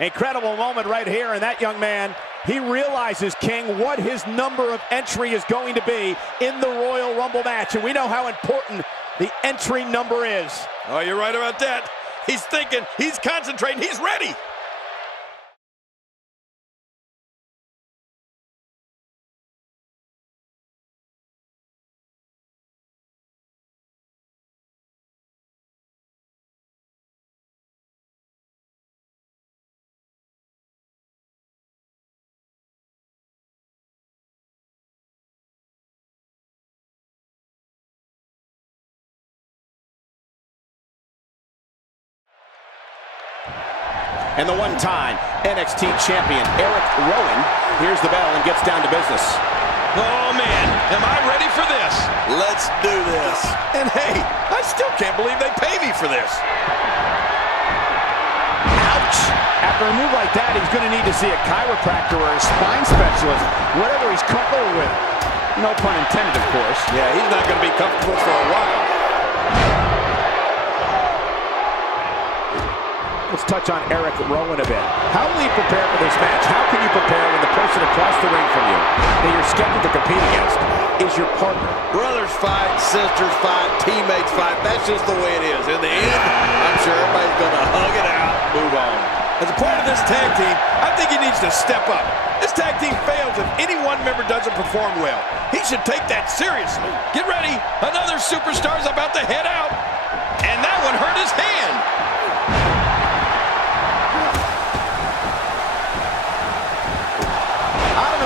Incredible moment right here, and that young man, he realizes, King, what his number of entry is going to be in the Royal Rumble match, and we know how important the entry number is. Oh, you're right about that. He's thinking, he's concentrating, he's ready. And the one-time NXT champion, Eric Rowan, hears the bell and gets down to business. Oh, man, am I ready for this? Let's do this. And hey, I still can't believe they pay me for this. Ouch! After a move like that, he's going to need to see a chiropractor or a spine specialist, whatever he's comfortable with. No pun intended, of course. Yeah, he's not going to be comfortable for a while. Let's touch on Eric Rowan a bit. How will he prepare for this match? How can you prepare when the person across the ring from you that you're scheduled to compete against is your partner? Brothers fight, sisters fight, teammates fight. That's just the way it is. In the end, I'm sure everybody's going to hug it out and move on. As a part of this tag team, I think he needs to step up. This tag team fails if any one member doesn't perform well. He should take that seriously. Get ready. Another superstar's about to head out. And that one hurt his hand.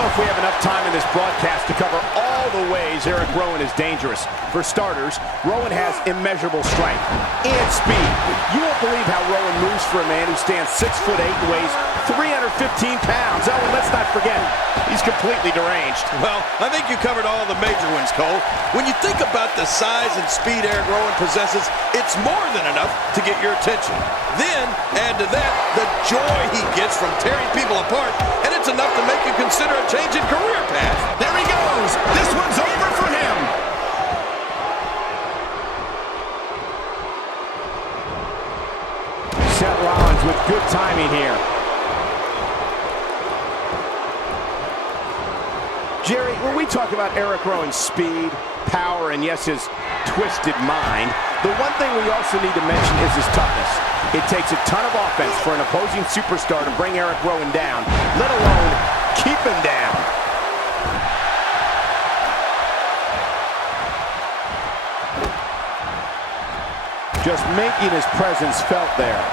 If we have enough time in this broadcast to cover all the ways Eric Rowan is dangerous. For starters, Rowan has immeasurable strength and speed. You won't believe how Rowan moves for a man who stands 6'8" and weighs 315 pounds. Oh, and let's not forget, he's completely deranged. Well, I think you covered all the major ones, Cole. When you think about the size and speed Eric Rowan possesses, it's more than enough to get your attention. Then, add to that the joy he gets from tearing people apart, and it's enough to make you consider a change in career path. There he goes. This one's over for him. Seth Rollins with good timing here. Jerry, when we talk about Eric Rowan's speed, power, and yes, his twisted mind, the one thing we also need to mention is his toughness. It takes a ton of offense for an opposing superstar to bring Eric Rowan down, let alone keep him down. Just making his presence felt there.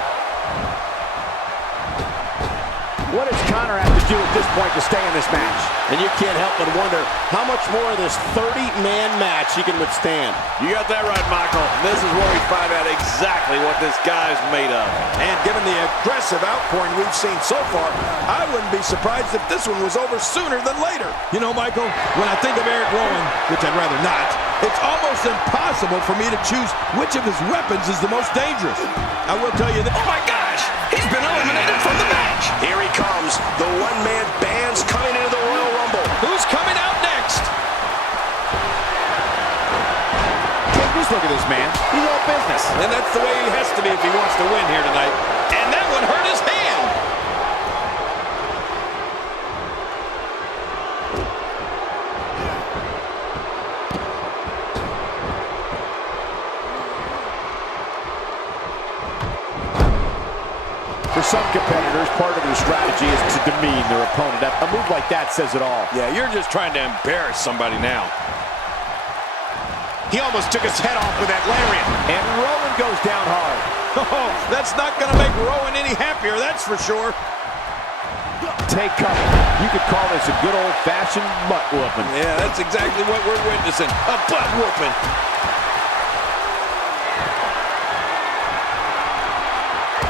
What does Connor have to do at this point to stay in this match? And you can't help but wonder how much more of this 30-man match he can withstand. You got that right, Michael. This is where we find out exactly what this guy's made of. And given the aggressive outpouring we've seen so far, I wouldn't be surprised if this one was over sooner than later. You know, Michael, when I think of Eric Rowan, which I'd rather not, it's almost impossible for me to choose which of his weapons is the most dangerous. I will tell you that, oh my gosh, he's been eliminated from the match. Here he comes, the one-man band's coming into the Royal Rumble. Who's coming out next? Take this look at this man. He's all business. And that's the way he has to be if he wants to win here tonight. And that one hurt his hand. For some competitors, part of their strategy is to demean their opponent. A move like that says it all. Yeah, you're just trying to embarrass somebody now. He almost took his head off with that lariat. And Rowan goes down hard. Oh, that's not going to make Rowan any happier, that's for sure. Take cover. You could call this a good old-fashioned butt whooping. Yeah, that's exactly what we're witnessing. A butt whooping.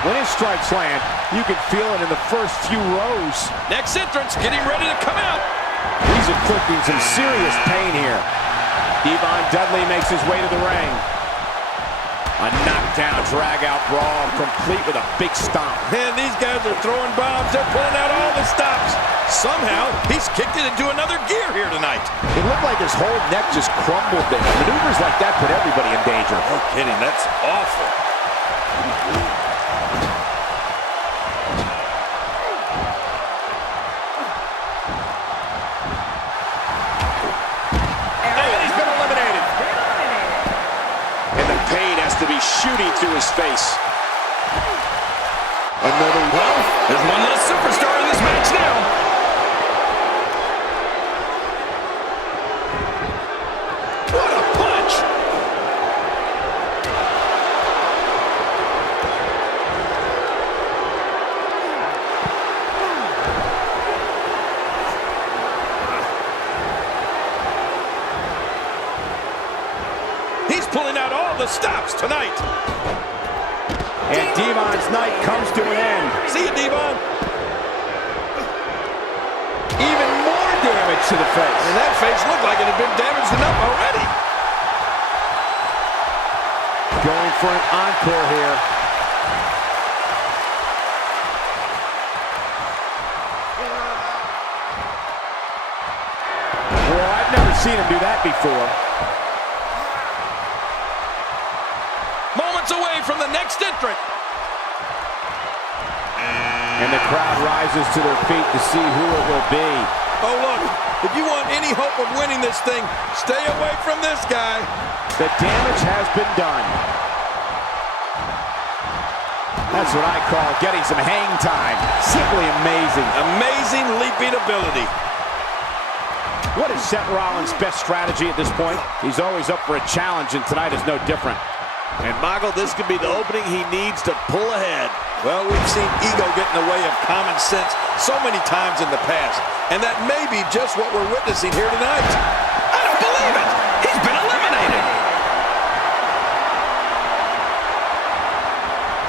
When his strikes land, you can feel it in the first few rows. Next entrance, getting ready to come out. He's inflicting some serious pain here. Devon Dudley makes his way to the ring. A knockdown, drag-out brawl, complete with a big stomp. Man, these guys are throwing bombs. They're pulling out all the stops. Somehow, he's kicked it into another gear here tonight. It looked like his whole neck just crumbled there. Maneuvers like that put everybody in danger. No kidding, that's awful. feet through his face. Well, there's one less superstar in this match now. What a punch! He's pulling out all the stops tonight. And Devon's night comes to an end. See you, Devon. Even more damage to the face. And that face looked like it had been damaged enough already. Going for an encore here. Well, I've never seen him do that before. Moments away from the next entrant. And the crowd rises to their feet to see who it will be. Oh, look, if you want any hope of winning this thing, stay away from this guy. The damage has been done. That's what I call getting some hang time. Simply amazing. Amazing leaping ability. What is Seth Rollins' best strategy at this point? He's always up for a challenge, and tonight is no different. And Michael, this could be the opening he needs to pull ahead. Well, we've seen ego get in the way of common sense so many times in the past. And that may be just what we're witnessing here tonight. I don't believe it! He's been eliminated!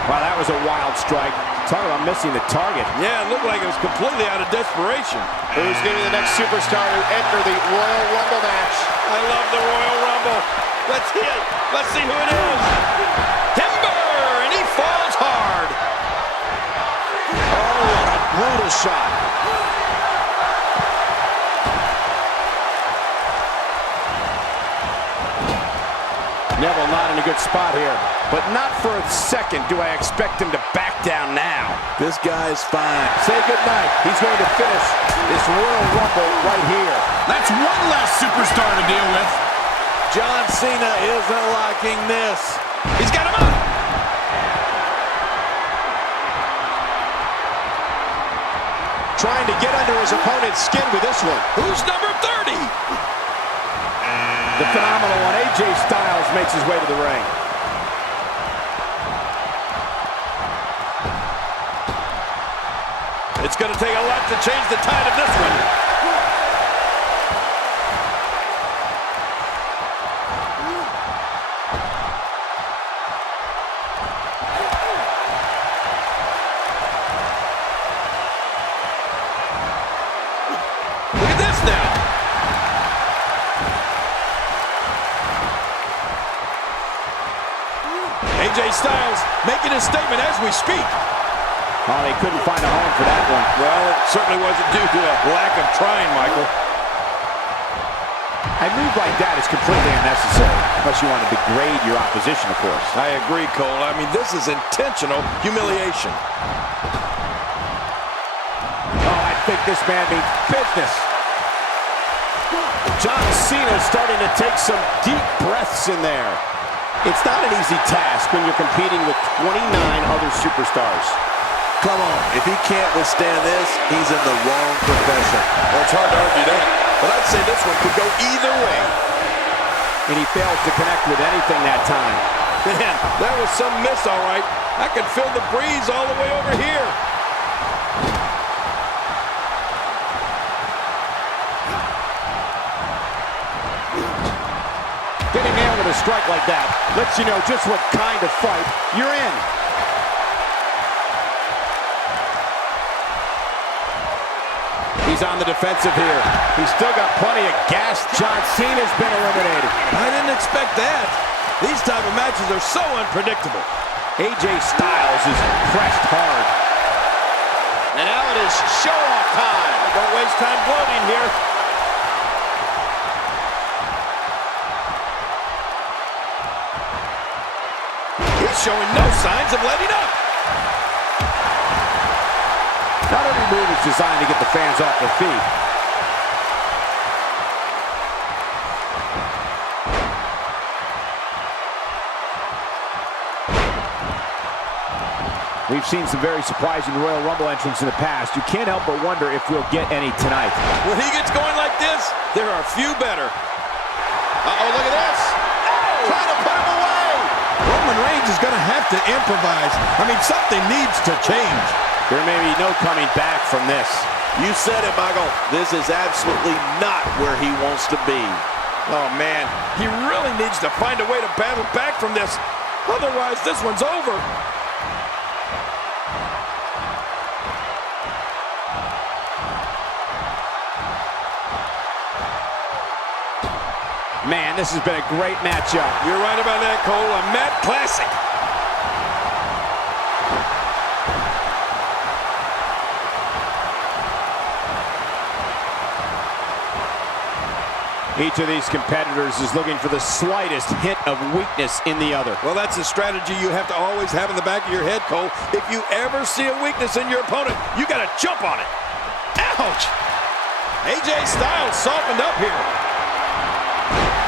Wow, that was a wild strike. Talk about missing the target. Yeah, it looked like it was completely out of desperation. Who's going to be the next superstar to enter the Royal Rumble match? I love the Royal Rumble. Let's hit. Let's see who it is. Timber, and he falls hard. Oh, what a brutal shot. Neville not in a good spot here. But not for a second do I expect him to back down now. This guy's fine. Say goodnight. He's going to finish this Royal Rumble right here. That's one less superstar to deal with. John Cena isn't liking this. He's got him up. Trying to get under his opponent's skin with this one. Who's number 30? The phenomenal one, AJ Styles, makes his way to the ring. It's going to take a lot to change the tide of this one. Look at this now. AJ Styles making his statement as we speak. Oh, they couldn't find a home for that one. Well, it certainly wasn't due to a lack of trying, Michael. A move like that is completely unnecessary, unless you want to degrade your opposition, of course. I agree, Cole. I mean, this is intentional humiliation. Oh, I think this man means business. John Cena starting to take some deep breaths in there. It's not an easy task when you're competing with 29 other superstars. Come on, if he can't withstand this, he's in the wrong profession. Well, it's hard to argue that, but I'd say this one could go either way. And he fails to connect with anything that time. Man, that was some miss, all right. I could feel the breeze all the way over here. Getting nailed with a strike like that lets you know just what kind of fight you're in. He's on the defensive here. He's still got plenty of gas. John Cena's been eliminated. I didn't expect that. These type of matches are so unpredictable. AJ Styles is pressed hard. And now it is show-off time. Don't waste time gloating here. He's showing no signs of letting up. Not every move is designed to get the fans off their feet. We've seen some very surprising Royal Rumble entrants in the past. You can't help but wonder if we'll get any tonight. When he gets going like this, there are few better. Uh-oh, look at this. Oh! Trying to put him away. Roman Reigns is going to have to improvise. I mean, something needs to change. There may be no coming back from this. You said it, Michael. This is absolutely not where he wants to be. Oh, man. He really needs to find a way to battle back from this. Otherwise, this one's over. Man, this has been a great matchup. You're right about that, Cole. A mat classic. Each of these competitors is looking for the slightest hint of weakness in the other. Well, that's a strategy you have to always have in the back of your head, Cole. If you ever see a weakness in your opponent, you got to jump on it. Ouch! AJ Styles softened up here.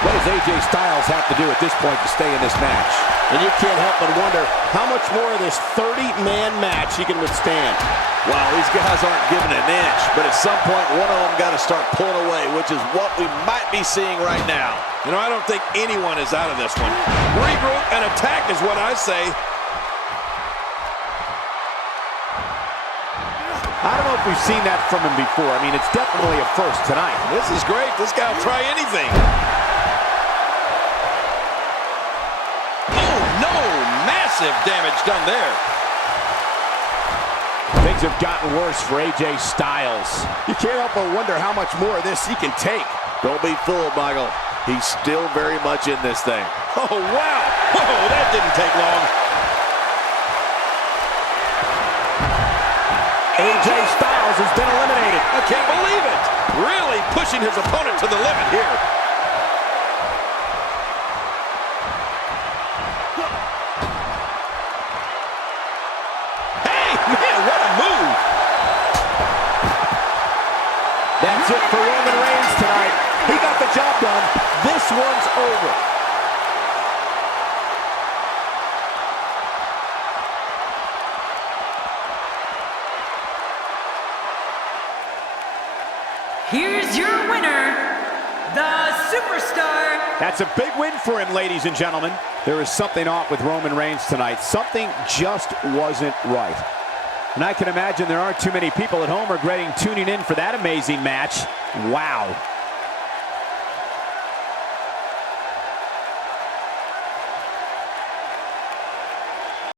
What does AJ Styles have to do at this point to stay in this match? And you can't help but wonder how much more of this 30-man match he can withstand. Wow, these guys aren't giving an inch, but at some point, one of them got to start pulling away, which is what we might be seeing right now. You know, I don't think anyone is out of this one. Regroup and attack is what I say. I don't know if we've seen that from him before. I mean, it's definitely a first tonight. This is great. This guy will try anything. Oh, no! Massive damage done there. Things have gotten worse for AJ Styles. You can't help but wonder how much more of this he can take. Don't be fooled, Michael. He's still very much in this thing. Oh, wow! Whoa, that didn't take long. AJ Styles has been eliminated. I can't believe it. Really pushing his opponent to the limit here. Hey, man, what a move. That's it for Roman Reigns tonight. He got the job done. This one's over. Here's your winner, the Superstar. That's a big win for him, ladies and gentlemen. There is something off with Roman Reigns tonight. Something just wasn't right. And I can imagine there aren't too many people at home regretting tuning in for that amazing match. Wow.